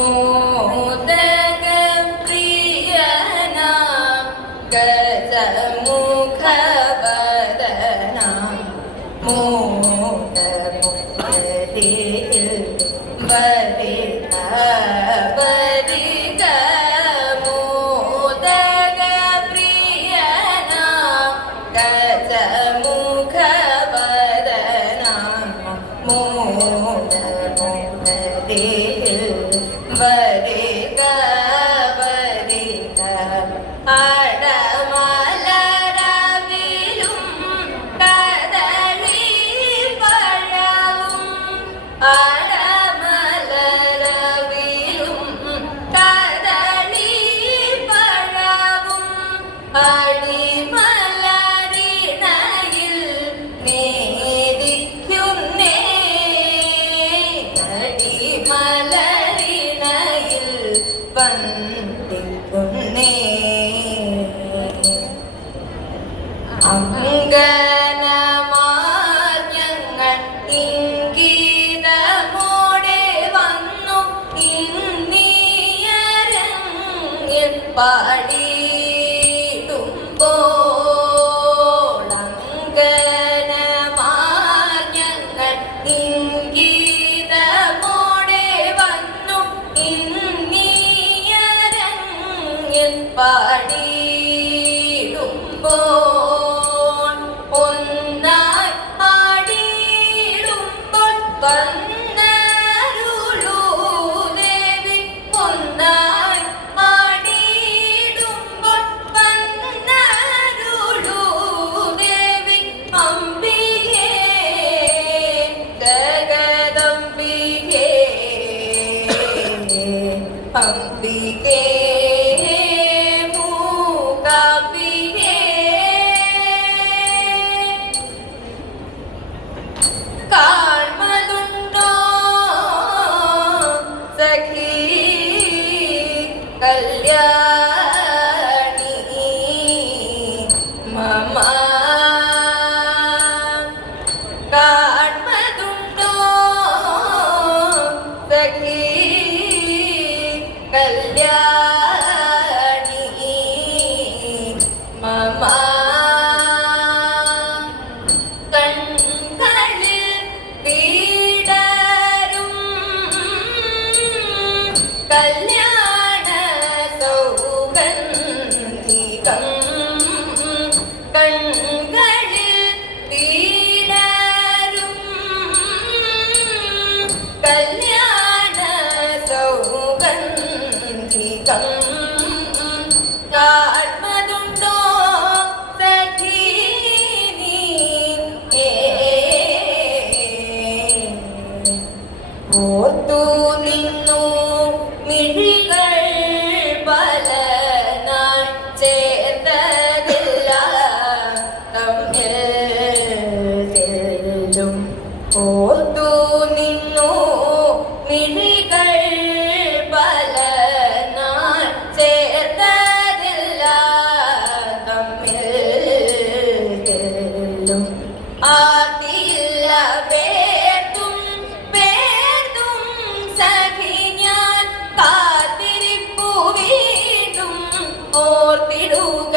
Oh. 花儿。തേടുക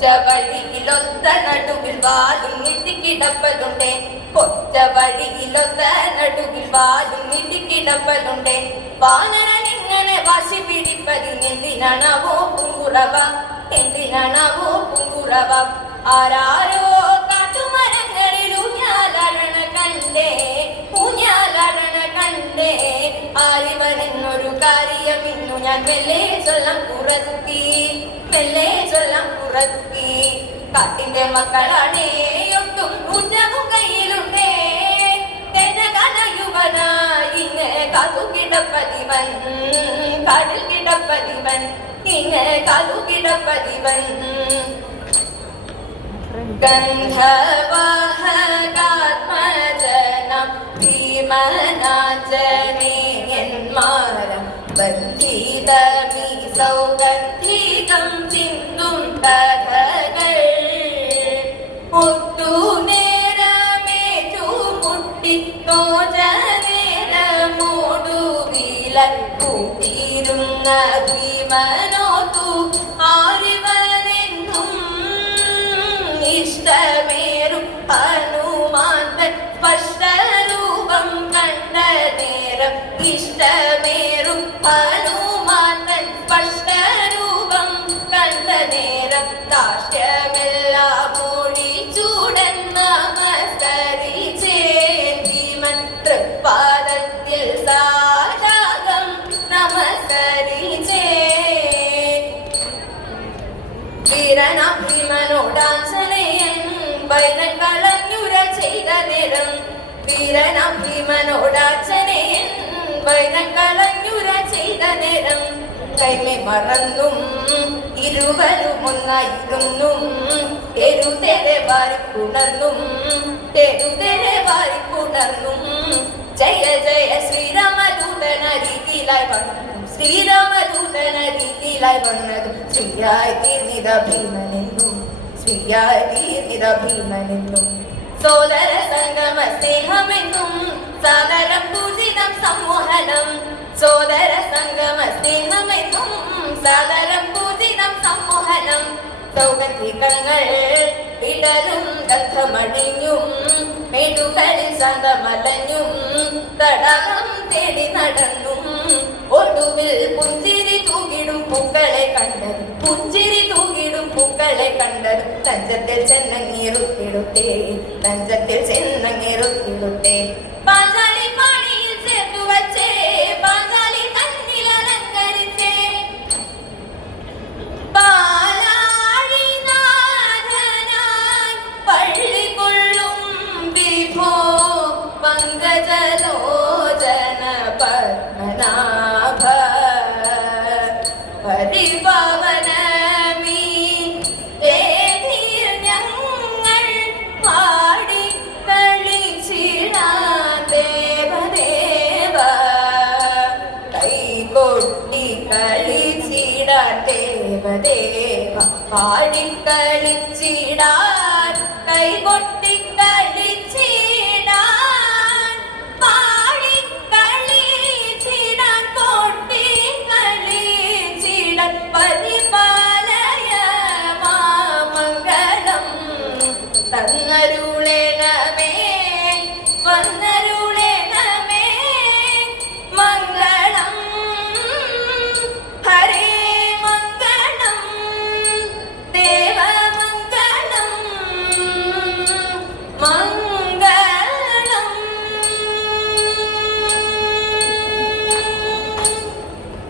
ഒറ്റ വഴിയിലൊത്ത നടുവിൽ വാലും നീട്ടിക്കിടപ്പലുണ്ടേ ഒറ്റ വഴിയിലൊത്ത നടുവിൽ വാലും നീട്ടിക്കിടപ്പലുണ്ടേ വാനരനിങ്ങനെ വാശി പിടിപ്പതിനെന്തിനാണാവോ പുങ്കുറവ? എന്തിനാണാവോ പുങ്കുറവ? ആരാരോ കണ്ടേ ഊഞ്ഞാലടണ കണ്ടേ. ആരിവനെന്നൊരു കാര്യം ഇന്നു ഞാൻ വെല്ലേ ചൊല്ലം പുറത്തി വെല്ലേ ചൊല്ലം പുറത്തി. കാട്ടിന്റെ മക്കളാണേ ഒട്ടും ഉന്നവും കയ്യിലുണ്ടേ. തെന്ന കനയുവന ഇങ്ങ കാതു കിടപ്പതിവൻ കാടിൽ കിടപ്പതിവൻ ഇങ്ങ കാതു കിടപ്പതിവൻ ഗന്ധവാഹകാത്മജനം ഭീമനാഞ്ജനേയന്മാരം ബന്ധിതമീ സൗഗന്ധികം ചിന്തും കഥകൾ ഒട്ടു നേരമേറ്റു മുട്ടി തോജനേരമോടുവില കൂട്ടിയിരുന്ന ഭീമനോതു ആരിവനെന്നും ഇഷ്ടമേറും ഹനുമാന്തൻ സ്പഷ്ടരൂപം വീരനഭീമനോടാചനയൻ വൈരം കളഞ്ഞുര ചെയ്ത നേരം കൈമെ മറന്നും. ഇരുവരും ഒന്നായിരുന്നും തെരുതെരെ വാരിക്കുണർന്നും തെരുതെരെ വാരിക്കുണർന്നും ജയ ജയ ശ്രീരാമദൂതന രീതിയിലായി വന്നതും. ശ്രീരാമദൂതന രീതിയിലായി വന്നതും. ശ്രീയായി തീർന്നിത ഭീമനെന്നും. ശ്രീയായി തീർന്നിത ഭീമനെന്നും. സോദര സംഗമ സ്നേഹമെന്നും സാദരം പൂജിതം സമ്മോഹനം സോദര സംഗമ സ്നേഹമെന്നും സാദരം പൂജിതം സമ്മോഹനം സൗഗന്ധികങ്ങൾ ഇടലും ഗന്ധമണിഞ്ഞും മേടുകളിൽ സന്തമലഞ്ഞും തടാകം തേടി നടന്നും ഒടുവിൽ പുഞ്ചിരി തൂകിടും പൂക്കളെ കണ്ടത്. പുഞ്ചിരി തൂകിടും പൂക്കളെ കണ്ടത്. തഞ്ചത്തിൽ ചെന്നങ്ങീറുത്തിടുത്തേ തഞ്ചത്തിൽ ചെന്നങ്ങീറുത്തിടുത്തേ പാഞ്ചാലി പാണിയിൽ ദേവദേവ കൈകൊട്ടിക്കളിച്ചിടാൻ കളിച്ചിടാൻ കൈകൊട്ടി കളിച്ചിടാൻ.